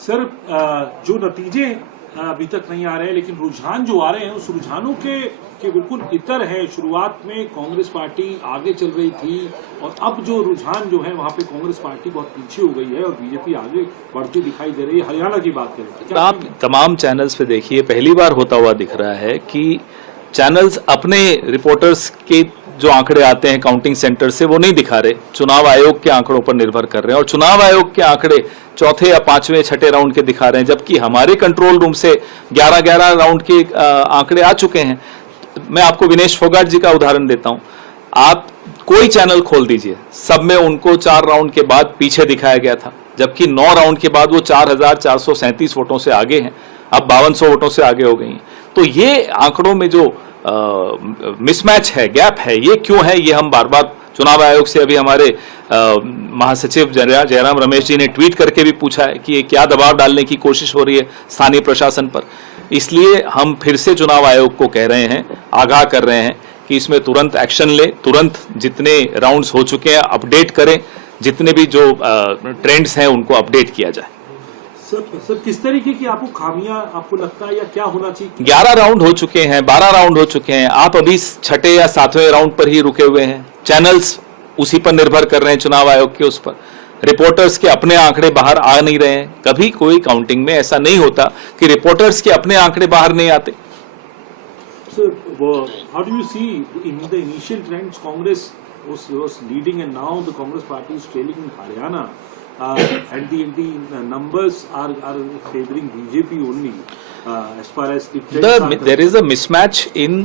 Sir, जो नतीजे अभी तक नहीं आ रहे हैं, लेकिन रुझान जो आ रहे हैं उस रुझानों के बिल्कुल इतर है। शुरुआत में कांग्रेस पार्टी आगे चल रही थी और अब जो रुझान जो है वहां पे कांग्रेस पार्टी बहुत पीछे हो गई है और बीजेपी आगे बढ़ती दिखाई दे रही है। हरियाणा की बात करें, आप तमाम चैनल्स पे देखिए, पहली बार होता हुआ दिख रहा है कि चैनल्स अपने रिपोर्टर्स के जो आंकड़े आते हैं काउंटिंग सेंटर से वो नहीं दिखा रहे, चुनाव आयोग के आंकड़ों पर निर्भर कर रहे हैं और चुनाव आयोग के आंकड़े चौथे या पांचवें छठे राउंड के दिखा रहे हैं, जबकि हमारे कंट्रोल रूम से 11-11 राउंड के आंकड़े आ चुके हैं। मैं आपको विनेश फोगाट जी का उदाहरण देता हूं, आप कोई चैनल खोल दीजिए, सब में उनको 4 राउंड के बाद पीछे दिखाया गया था, जबकि 9 राउंड के बाद वो 4,437 वोटों से आगे हैं, अब 5200 वोटों से आगे हो गई हैं। तो ये आंकड़ों में जो मिसमैच है, गैप है, ये क्यों है, ये हम बार बार चुनाव आयोग से अभी हमारे महासचिव जयराम रमेश जी ने ट्वीट करके भी पूछा है कि ये क्या दबाव डालने की कोशिश हो रही है स्थानीय प्रशासन पर। इसलिए हम फिर से चुनाव आयोग को कह रहे हैं, आगाह कर रहे हैं कि इसमें तुरंत एक्शन ले, तुरंत जितने राउंड्स हो चुके हैं अपडेट करें, जितने भी जो ट्रेंड्स हैं उनको अपडेट किया जाए। सर, किस तरीके की आपको खामियां आपको लगता है या क्या होना चाहिए? 11 राउंड हो चुके हैं, 12 राउंड हो चुके हैं, आप अभी छठे या सातवें राउंड पर ही रुके हुए हैं। चैनल्स उसी पर निर्भर कर रहे हैं, चुनाव आयोग के उस पर। रिपोर्टर्स के अपने आंकड़े बाहर आ नहीं रहे हैं। कभी कोई काउंटिंग में ऐसा नहीं होता कि रिपोर्टर्स के अपने आंकड़े बाहर नहीं आते। Sir, how do you see in the initial trends Congress was leading and now the Congress party is trailing in Haryana and the numbers are favoring BJP only as far as the trends there is a mismatch in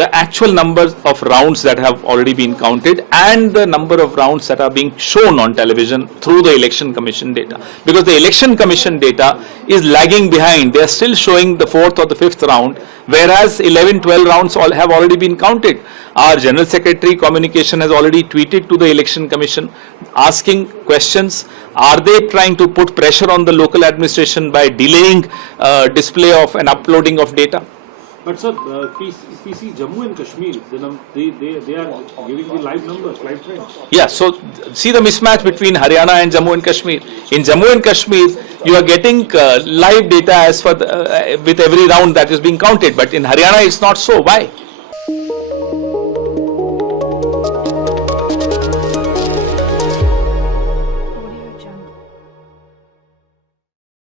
the actual numbers of rounds that have already been counted and the number of rounds that are being shown on television through the Election Commission data, because the Election Commission data is lagging behind. They are still showing the 4th or the 5th round, whereas 11-12 rounds have already been counted. Our General Secretary Communication has already tweeted to the Election Commission asking questions. Are they trying to put pressure on the local administration by delaying display of and uploading of data? But sir, PC Jammu and Kashmir, they are giving the live numbers, live trends. Yeah, so see the mismatch between Haryana and Jammu and Kashmir. In Jammu and Kashmir, you are getting live data as for with every round that is being counted, but in Haryana it's not so. Why?